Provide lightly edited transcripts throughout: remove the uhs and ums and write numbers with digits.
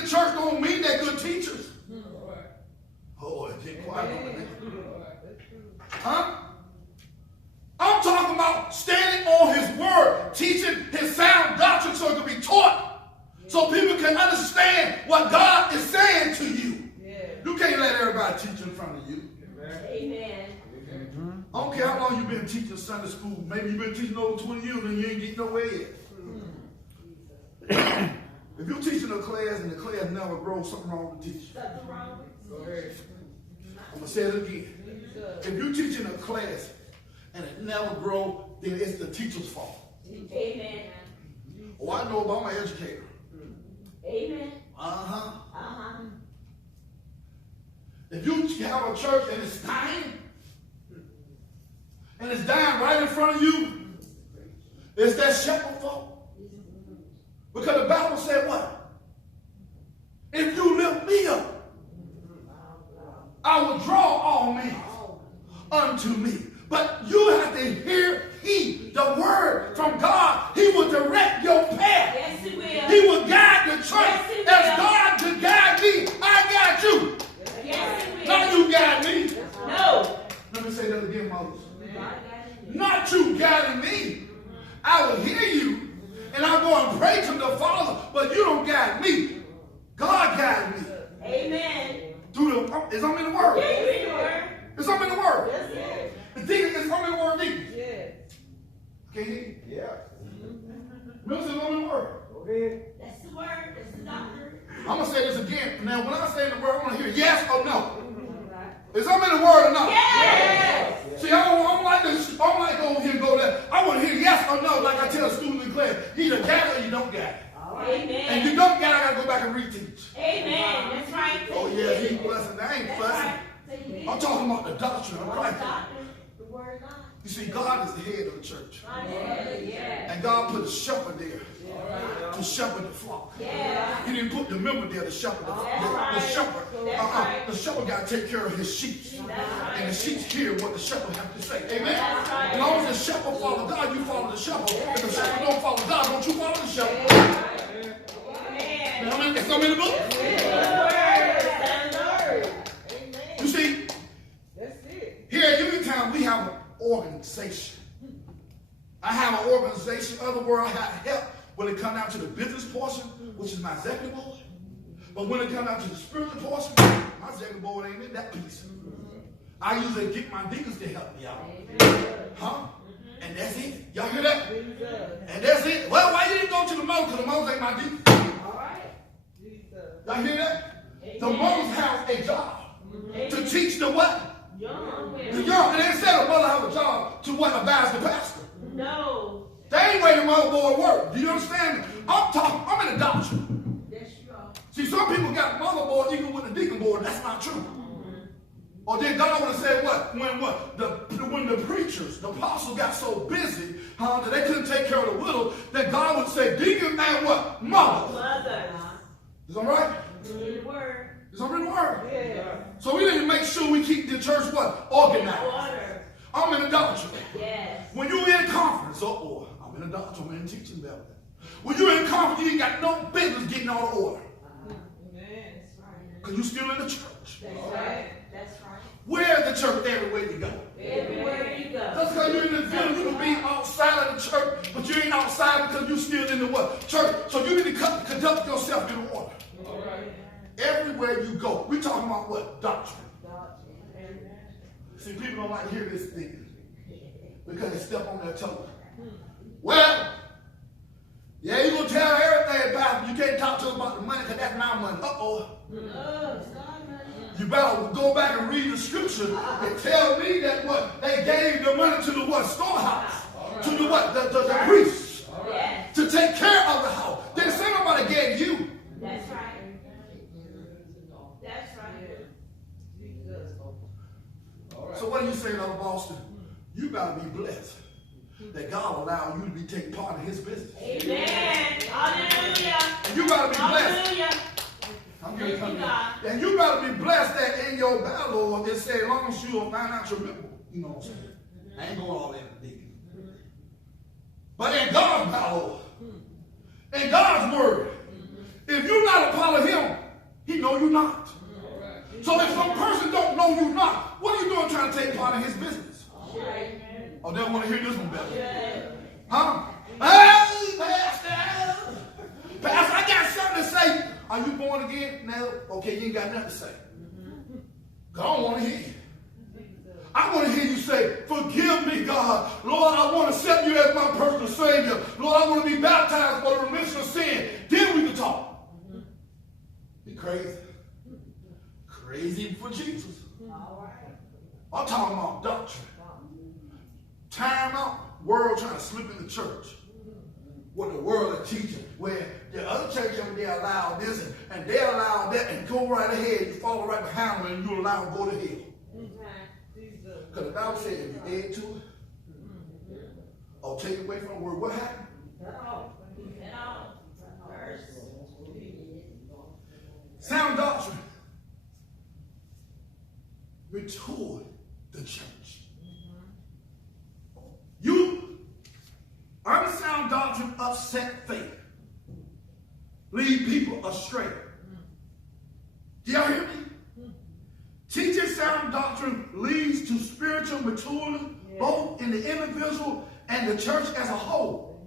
the church don't mean they're good teachers. Oh, it get quiet on me. Huh? I'm talking about standing on his word, teaching his sound doctrine so it can be taught, so people can understand what God is saying to you. You can't let everybody teach in front of you. Amen. I don't care how long you've been teaching Sunday school. Maybe you've been teaching over 20 years and you ain't getting nowhere yet. If you're teaching a class and the class never grows, something wrong with the teacher. Something wrong with it. I'm going to say it again. If you're teaching a class and it never grows, then it's the teacher's fault. Amen. Oh, I know about my educator. Amen. Uh-huh. Uh-huh. If you have a church and it's dying, and it's dying right in front of you, it's that shepherd fault. Because the Bible said what? If you lift me up, I will draw all men unto me. But you have to hear the word from God. He will direct your path. Yes, he will. He will guide the church. Yes, he will. As God could guide me, I guide you. Yes, he will. Not you guide me. No. Let me say that again, Moses. Not you guiding me. I will hear you, and I go and pray to the Father, but you don't guide me. God guides me. Amen. Through the, is I'm in the word. Yeah, you in the word. Is I'm in the word. Yes, yes. The deacon is I'm in the word, deacon. Yes. Can you hear me? Yeah. Minister is I'm in the word. Okay. That's the word. That's the doctrine. I'm going to say this again. Now, when I say the word, I want to hear yes or no. Is I'm in the word or not? Yes. See, I don't like this. I don't like go over here and go there. I want to hear yes or no, like I tell students in class. You either got it or you don't got it. Amen. And you don't got it, I got to go back and reteach. Amen. That's right. Oh, yeah, he blessing. I ain't That's blessing. right. I'm talking about the doctrine of Christ. The word of God. You see, God is the head of the church. Yeah. And God put a shepherd there to shepherd the flock. Yeah. He didn't put the member there to shepherd the flock. The shepherd. The shepherd got to take care of his sheep. And the sheep hear what the shepherd has to say. Amen? As long as the shepherd follow God, you follow the shepherd. If the shepherd don't follow God, don't you follow the shepherd. Amen. It's not in the book. You see, here at Unitown, we have an organization. I have an organization. In other words, I have help when it comes down to the business portion, which is my executive board. But when it comes down to the spiritual portion, my executive board ain't in that piece. I usually get my deacons to help me out. Huh? And that's it. Y'all hear that? And that's it. Well, why you didn't go to the most? Because the most ain't my deacon. Y'all hear that? The most have a job to teach the what? The young. And instead of mother have a job to what? Advise the pastor. No. They ain't waiting motherboard work. Do you understand? I'm in the doctrine. Yes, you are. See, some people got motherboard even with the deacon board. That's not true. Or then God would have said what? When the preachers, the apostles got so busy that they couldn't take care of the widow, that God would say, deacon and what? Mother. Is that right? In the word. Is that in the word? Yeah. So we need to make sure we keep the church what? Organized. Order. I'm in the doctrine. Yes. When you're in conference, I'm in the doctrine, I'm in teaching building. When you're in conference, you ain't got no business getting out of order. Amen. That's right. Because you're still in the church. That's right. That's right. Where's the church everywhere you go? Everywhere you go. Just because you're in the building, you can be outside of the church, but you ain't outside because you're still in the what? Church. So you need to conduct yourself in order. All right. Everywhere you go. We're talking about what? Doctrine. See, people don't like to hear this thing because they step on their toe. Well, yeah, you're going to tell everything about it. You can't talk to us about the money because that's my money. You better go back and read the scripture and tell me that what? They gave the money to the what? Storehouse. Right. To the what? The priests. Right. To take care of the house. Then say nobody gave you. That's right. That's right. So what are you saying, Elder Boston? You got to be blessed that God will allow you to be taking part in his business. Amen. Hallelujah. And you got to be blessed. Hallelujah. I'm going to come in. And you got to be blessed that in your battle, it says, as long as you will find out your member. You know what I'm saying? I ain't going all that deep. But in God's battle, in God's word, if you're not a part of him, know you not. So if some person don't know you not, what are you doing trying to take part in his business? Oh, they want to hear this one better. Huh? Hey, Pastor. Pastor, I got something to say. Are you born again? No. Okay, you ain't got nothing to say. I don't want to hear you. I want to hear you say, forgive me, God. Lord, I want to accept you as my personal Savior. Lord, I want to be baptized for the remission of sin. Then we can talk. Be crazy. Crazy for Jesus. I'm talking about doctrine. Time out. World trying to slip in the church. What the world is teaching. Where the other church over there allow this and they allow that and go right ahead. You follow right behind them and you allow them to go to hell. Because the Bible said if you add to it or take away from the word, what happened? Sound doctrine retard the church. You unsound doctrine upset faith. Lead people astray. Do y'all hear me? Teaching sound doctrine leads to spiritual maturity, both in the individual and the church as a whole.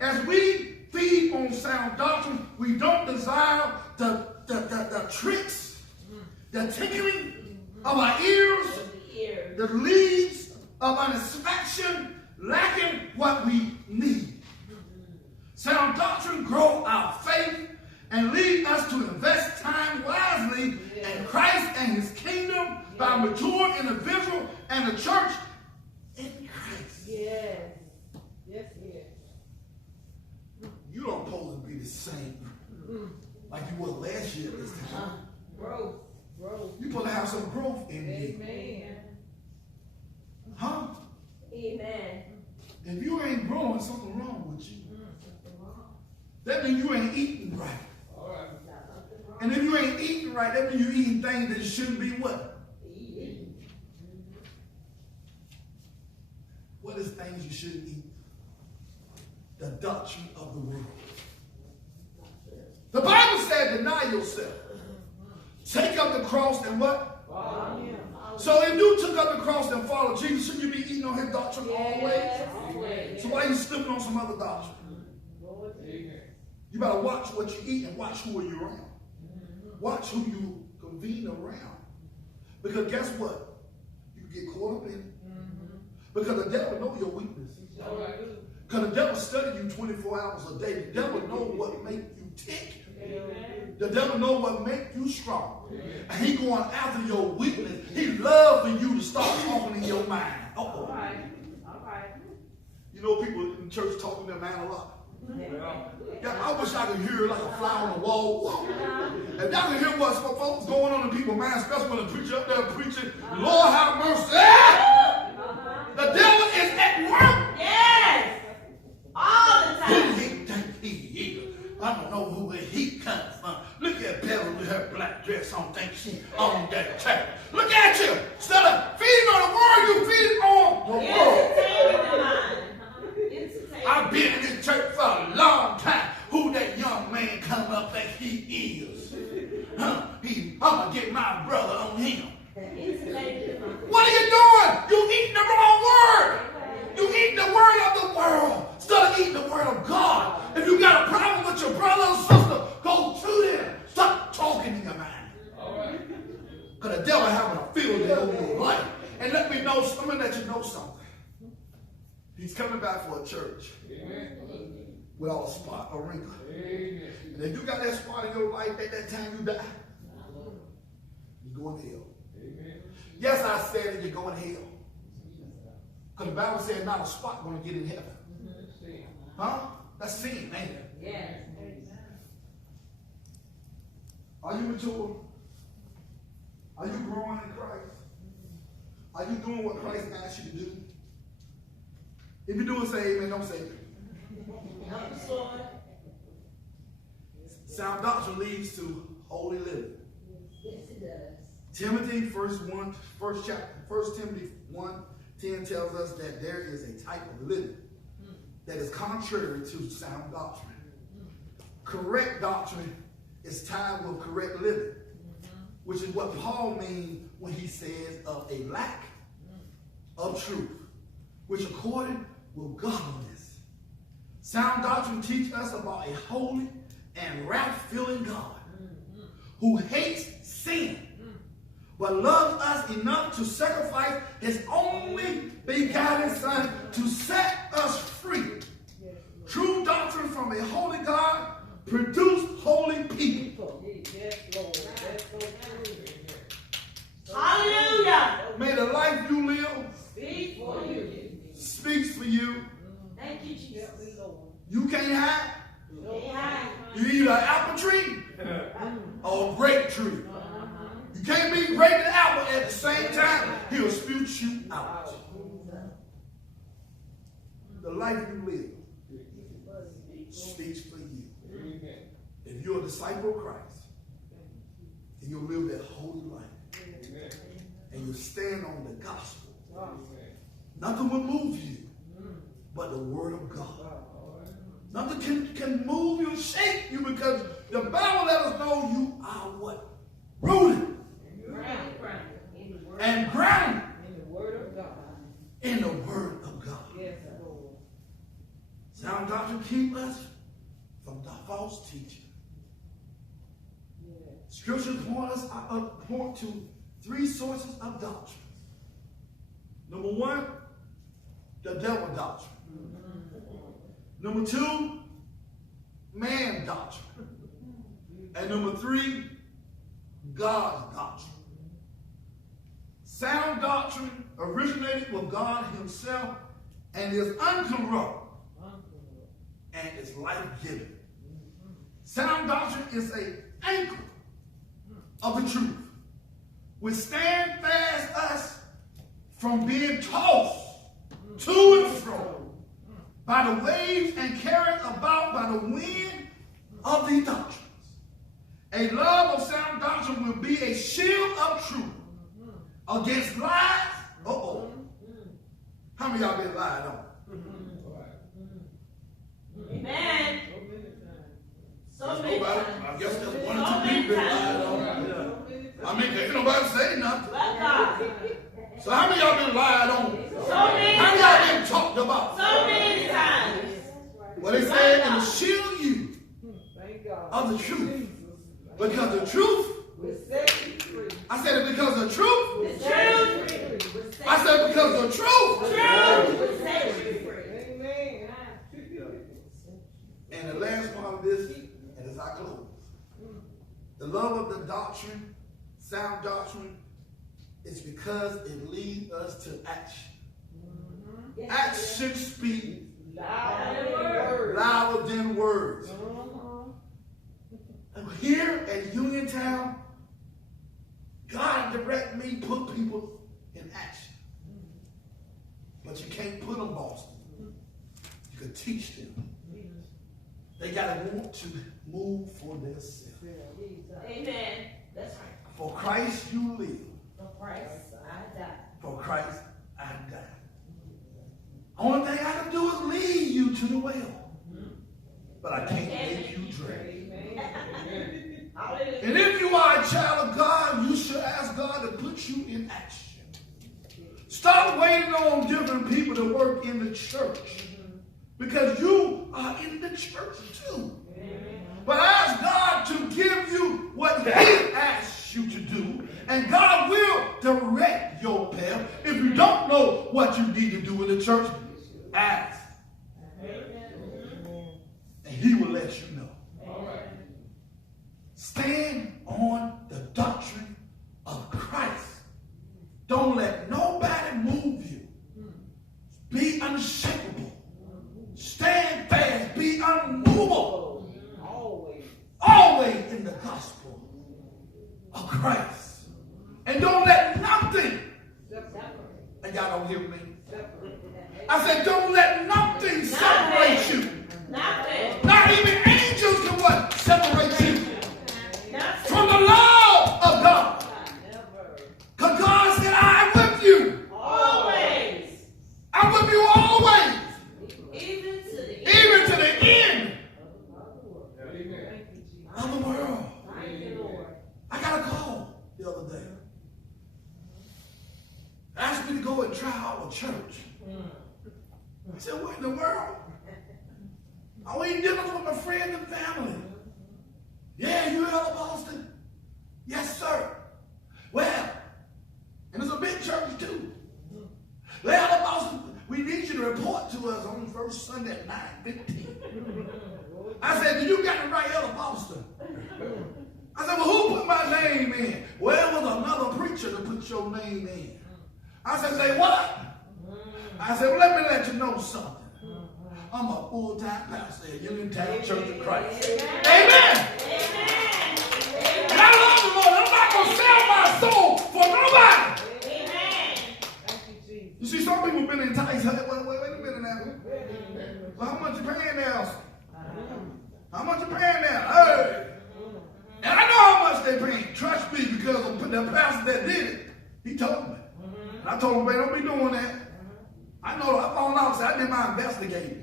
As we feed on sound doctrine, we don't desire the tricks, the tickling of our ears, the leads of unsatisfaction, lacking what we need. Sound doctrine grow our faith and lead us to invest time wisely in Christ and his kingdom by mature individual and the church in Christ. Yes. Yes, yes. You don't supposed to be the same like you were last year this time. Growth. Growth. You're supposed to have some growth in you. Amen. Huh? Amen. If you ain't growing, something wrong with you. That means you ain't eating right. And if you ain't eating right, that means you're eating things that shouldn't be what? What is things you shouldn't eat? The doctrine of the world. The Bible said, deny yourself. Take up the cross and what? So if you took up the cross and followed Jesus, shouldn't you be eating on his doctrine always? So why are you slipping on some other doctrine? You better watch what you eat and watch who you're around. Watch who you convene around. Because guess what? You can get caught up in it. Because the devil knows your weakness. Because the devil studies you 24 hours a day. The devil knows what makes you tick. The devil knows what makes you strong. And he going after your weakness. He loves for you to start talking in your mind. All right. You know people in church talking their mind a lot. Yeah, I wish I could hear like a fly on the wall. If y'all can hear what's folks going on in people's minds, especially when the preacher up there preaching, Lord have mercy. The devil is at work. Yes. All the time. Who he think he is? I don't know who he comes from. Look at Bella with her black dress on, think she on that chapter. Look at you. Instead of feeding on the word, you feeding on the world. Entertaining the mind. I've been in this church for a long time. Who that young man come up think he is? I'm going to get my brother on him. What are you doing? You eating the wrong word. You eating the word of the world instead of eating the word of God. If you got a problem with your brother or sister, go to them. Stop talking in your mind. Because the devil having a field day over your life. And let me let you know something. He's coming back for a church without a spot or wrinkle. And if you got that spot in your life at that time you die, you're going to hell. Yes, I said it, you're going to hell. Because the Bible said not a spot going to get in heaven. Huh? That's sin, ain't it? Yes. Are you mature? Are you growing in Christ? Are you doing what Christ asked you to do? If you're doing, say amen. Don't say amen. Sound doctrine leads to holy living. Yes, it does. Timothy, first chapter, 1 Timothy 1:10 tells us that there is a type of living that is contrary to sound doctrine. Correct doctrine is tied with correct living. which is what Paul means when he says of a lack of truth, which according with godliness. Sound doctrine teaches us about a holy and wrath-filling God who hates sin, but loves us enough to sacrifice his only begotten Son to set us free. True doctrine from a holy God produce holy people. Yes, Lord. That's so true. Hallelujah. May the life you live Speak for you. speaks for you. Thank you, Jesus. Help me, Lord. You can't hide. Yeah. You either an apple tree or a grape tree. You can't be grape and apple at the same time. He'll spew you out. The life you live speaks for you. If you're a disciple of Christ and you live that holy life and you stand on the gospel, nothing will move you but the word of God. Nothing can move you, shake you, because the Bible let us know you are what? Rooted and grounded In the word of God. in the word of God. Yes, Lord. Sound doctrine keep us from the false teaching. Yes. Scriptures point to three sources of doctrine. Number one, the devil doctrine. Number two, man doctrine. And number three, God's doctrine. Sound doctrine originated with God himself and is uncorrupt and is life-giving. Sound doctrine is an anchor of the truth, which stand fast us from being tossed to and fro by the waves and carried about by the wind of these doctrines. A love of sound doctrine will be a shield of truth against lies. How many of y'all been lied on? Amen. So many Nobody. times. I guess that's one So or two many people been times. lied on. I mean, ain't nobody say nothing. But God. So how many of y'all been lied on? So many How many of y'all times. been talked about? So many times. Well, they said, and to shield you Thank God. of the truth. Because the truth, We're set free. I said it because the truth. The truth. I said because the truth. Truth will set you free. Amen. And the last part of this, and as I close, the love of the doctrine, sound doctrine, is because it leads us to action. Action speaks louder than words. Here at Uniontown, God direct me, put people in action. But you can't put them Boston. You can teach them. They got to want to move for themselves. Amen. That's right. For Christ you live. For Christ, I die. For Christ I die. Only thing I can do is lead you to the well. But I can't make you drink. Hallelujah. And if you are a child of God, you should ask God to put you in action. Stop waiting on different people to work in the church. Because you are in the church too. But ask God to give you what He asks you to do. And God will direct your path. If you don't know what you need to do in the church, ask. And He will let you know. Stand on the doctrine of Christ. Don't let nobody move you. Be unshakable. Stand fast. Be unmovable. Always in the gospel of Christ. And don't let nothing, and y'all don't hear me. I said don't let nothing separate you. Nothing. Not even angels can what? Separate you Nothing. from the love of God. Because God said, I'm with you. Always. I'm with you always. Even to the end. Even to the end of the world. Thank you, Lord. I got a call go and try out a church. I said, what in the world? Are we dealing with my friend and family? Yeah, you out of Boston? Yes, sir. Well, and it's a big church too. Well, out of Boston, we need you to report to us on first Sunday at 9:15. I said, do you got the right out of Boston? I said, well, who put my name in? Well, it was another preacher that put your name in. I said, say what? I said, well, let me let you know something. I'm a full-time pastor at Untitled Church of Christ. Amen. And I love the Lord. I'm not going to sell my soul for nobody. Amen. Thank you, Jesus. You see, some people have been enticed. Wait a minute now. Well, how much you paying now? How much you paying now? Hey. And I know how much they paying. Trust me, because the pastor that did it, he told me. And I told him, baby, don't be doing that. I know, I found out, so I did my investigating.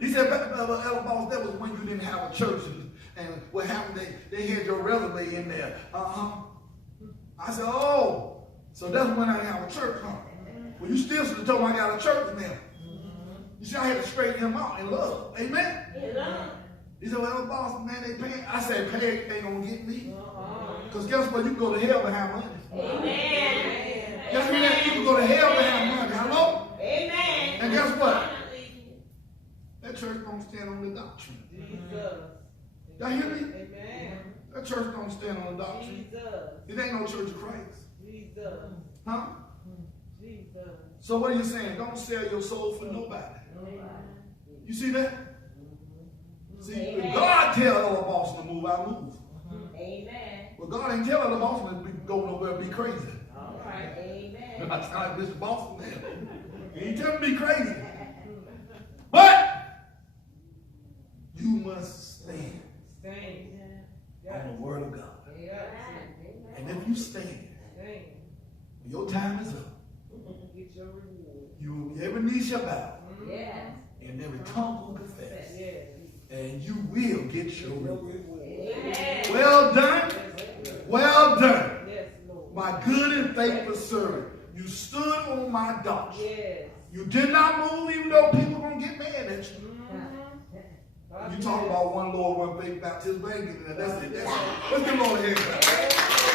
He said, Elder Boss, that was when you didn't have a church. And what happened, they had your resume in there. I said, oh, so that's when I didn't have a church, huh? Well, you still should have told me I got a church now. You see, I had to straighten him out in love. Amen? He said, well, Elder Boss, man, they paying. I said, pay ain't going to get me. Because guess what? You can go to hell to have money. Amen. Guess what? You can go to hell to have money. Hello? Amen. And guess what? That church don't stand on the doctrine. Jesus. Y'all hear me? Amen. That church don't stand on the doctrine. Jesus. It ain't no Church of Christ. Jesus. Huh? Jesus. So what are you saying? Don't sell your soul for nobody. You see that? See, if God tell Elder Boss to move, I move. Amen. But God ain't tell Elder Boss to go nowhere and be crazy. All right. Amen. I sound like Bishop Boston man. He ain't telling me to be crazy. But you must stand Stand. on the word of God. Yes. And if you stand, Stand. when your time is up, Get your reward. every knee shall bow, Yes. and every tongue will confess, Yes. and you will get your reward. Amen. Well done, well done, Yes, Lord. my good and faithful servant. You stood on my doctrine. Yes. You did not move, even though people are going to get mad at you. You talk about one Lord, one faith, baptism, that's it. Let's give the Lord a hand clap.